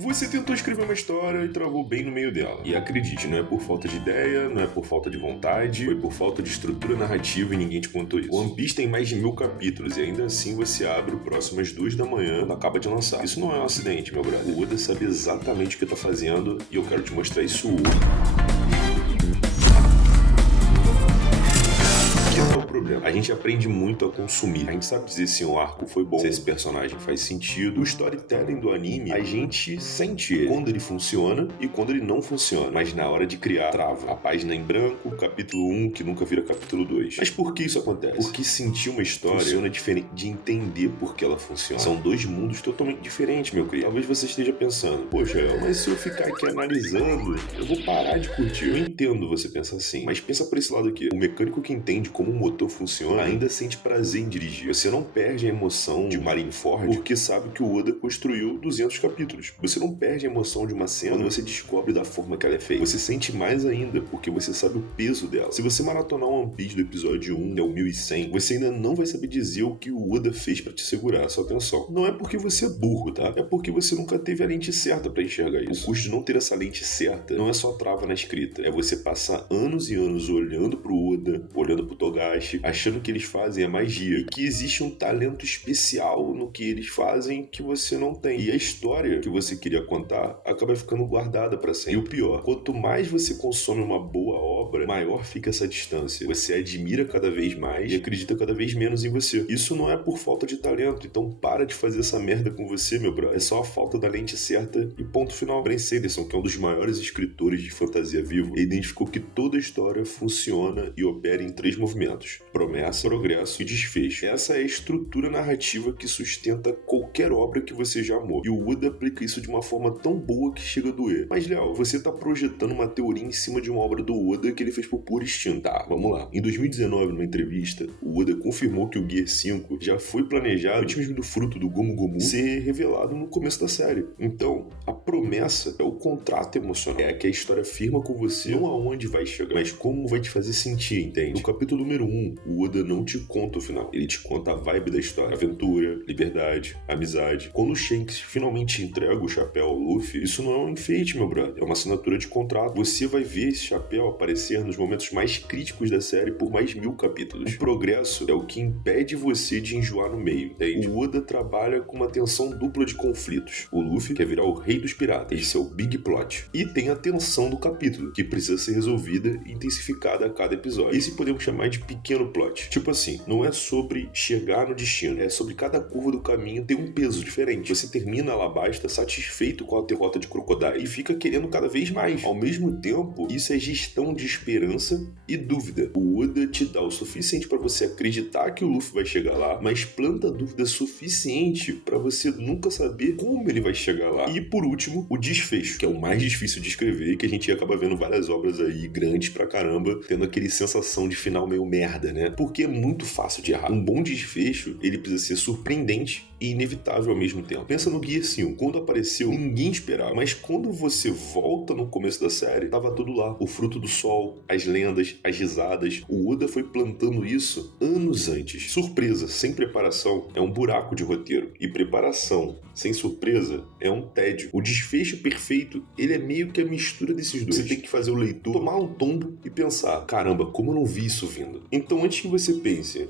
Você tentou escrever uma história e travou bem no meio dela. E acredite, não é por falta de ideia, não é por falta de vontade, foi por falta de estrutura narrativa e ninguém te contou isso. One Piece tem mais de 1000 capítulos e ainda assim você abre o próximo às 2 da manhã quando acaba de lançar. Isso não é um acidente, meu brother. O Oda sabe exatamente o que tá fazendo e eu quero te mostrar isso hoje. Problema. A gente aprende muito a consumir. A gente sabe dizer se um arco foi bom, se esse personagem faz sentido. O storytelling do anime, a gente sente ele quando ele funciona e quando ele não funciona. Mas na hora de criar, trava. A página em branco, capítulo 1, que nunca vira capítulo 2. Mas por que isso acontece? Porque sentir uma história funciona diferente de entender por que ela funciona. São dois mundos totalmente diferentes, meu querido. Talvez você esteja pensando, poxa, mas se eu ficar aqui analisando, eu vou parar de curtir. Eu entendo você pensar assim, mas pensa por esse lado aqui. O mecânico que entende como o motor funciona ainda sente prazer em dirigir. Você não perde a emoção de Marineford porque sabe que o Oda construiu 200 capítulos. Você não perde a emoção de uma cena quando você descobre da forma que ela é feita. Você sente mais ainda porque você sabe o peso dela. Se você maratonar One Piece do episódio 1 até o 1100, você ainda não vai saber dizer o que o Oda fez pra te segurar. Só atenção. Não é porque você é burro, tá? É porque você nunca teve a lente certa pra enxergar isso. O custo de não ter essa lente certa não é só trava na escrita. É você passar anos e anos olhando pro Oda, olhando pro Togashi, achando que eles fazem a magia e que existe um talento especial no que eles fazem que você não tem. E a história que você queria contar acaba ficando guardada pra sempre. E o pior, quanto mais você consome uma boa obra, maior fica essa distância. Você admira cada vez mais e acredita cada vez menos em você. Isso não é por falta de talento, então para de fazer essa merda com você, meu brother. É só a falta da lente certa e ponto final. Bryan Sanderson, que é um dos maiores escritores de fantasia vivo, identificou que toda história funciona e opera em 3 movimentos: promessa, progresso e desfecho. Essa é a estrutura narrativa que sustenta qualquer obra que você já amou. E o Oda aplica isso de uma forma tão boa que chega a doer. Mas, Léo, você tá projetando uma teoria em cima de uma obra do Oda que ele fez por puro instinto. Tá, vamos lá. Em 2019, numa entrevista, o Oda confirmou que o Gear 5 já foi planejado antes mesmo do fruto do Gomu Gomu ser revelado no começo da série. Então, a promessa é o contrato emocional. É que a história firma com você, não aonde vai chegar, mas como vai te fazer sentir, entende? No capítulo número 1, o Oda não te conta o final. Ele te conta a vibe da história. Aventura, liberdade, amizade. Quando o Shanks finalmente entrega o chapéu ao Luffy, isso não é um enfeite, meu brother. É uma assinatura de contrato. Você vai ver esse chapéu aparecer nos momentos mais críticos da série por mais 1000 capítulos. O progresso é o que impede você de enjoar no meio, entende? O Oda trabalha com uma tensão dupla de conflitos. O Luffy quer virar o rei dos piratas. Esse é o Big Plot. E tem a tensão do capítulo, que precisa ser resolvida e intensificada a cada episódio. Esse podemos chamar de pequeno plot. Tipo assim, não é sobre chegar no destino, é sobre cada curva do caminho ter um peso diferente. Você termina Alabasta satisfeito com a derrota de Crocodile e fica querendo cada vez mais. Ao mesmo tempo, isso é gestão de esperança e dúvida. O Oda te dá o suficiente para você acreditar que o Luffy vai chegar lá, mas planta dúvida suficiente para você nunca saber como ele vai chegar lá. E por último, o desfecho, que é o mais difícil de escrever e que a gente acaba vendo várias obras aí grandes pra caramba, tendo aquele sensação de final meio merda, né? Porque é muito fácil de errar. Um bom desfecho, ele precisa ser surpreendente e inevitável ao mesmo tempo. Pensa no Gear 5. Quando apareceu, ninguém esperava. Mas quando você volta no começo da série, tava tudo lá. O fruto do sol, as lendas, as risadas. O Oda foi plantando isso anos antes. Surpresa sem preparação é um buraco de roteiro. E preparação sem surpresa é um tédio. O desfecho perfeito, ele é meio que a mistura desses dois. Você tem que fazer o leitor tomar um tombo e pensar, caramba, como eu não vi isso vindo? Então antes que você pense,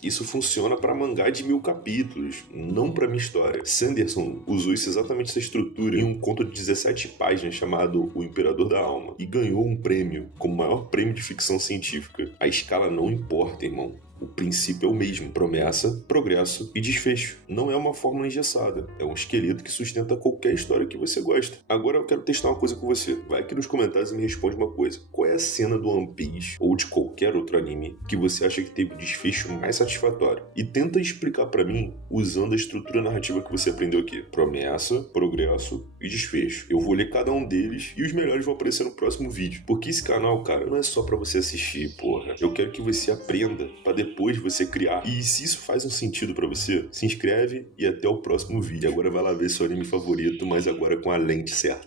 isso funciona para mangá de 1000 capítulos, não para minha história. Sanderson usou exatamente essa estrutura em um conto de 17 páginas chamado O Imperador da Alma e ganhou um prêmio como maior prêmio de ficção científica. A escala não importa, irmão. O princípio é o mesmo: promessa, progresso e desfecho. Não é uma fórmula engessada, é um esqueleto que sustenta qualquer história que você gosta. Agora eu quero testar uma coisa com você. Vai aqui nos comentários e me responde uma coisa. Qual é a cena do One Piece ou de qualquer outro anime que você acha que teve o desfecho mais satisfatório? E tenta explicar pra mim usando a estrutura narrativa que você aprendeu aqui: promessa, progresso e desfecho. Eu vou ler cada um deles e os melhores vão aparecer no próximo vídeo. Porque esse canal, cara, não é só pra você assistir, porra. Eu quero que você aprenda pra depois você criar. E se isso faz um sentido pra você, se inscreve e até o próximo vídeo. E agora vai lá ver seu anime favorito, mas agora com a lente certa.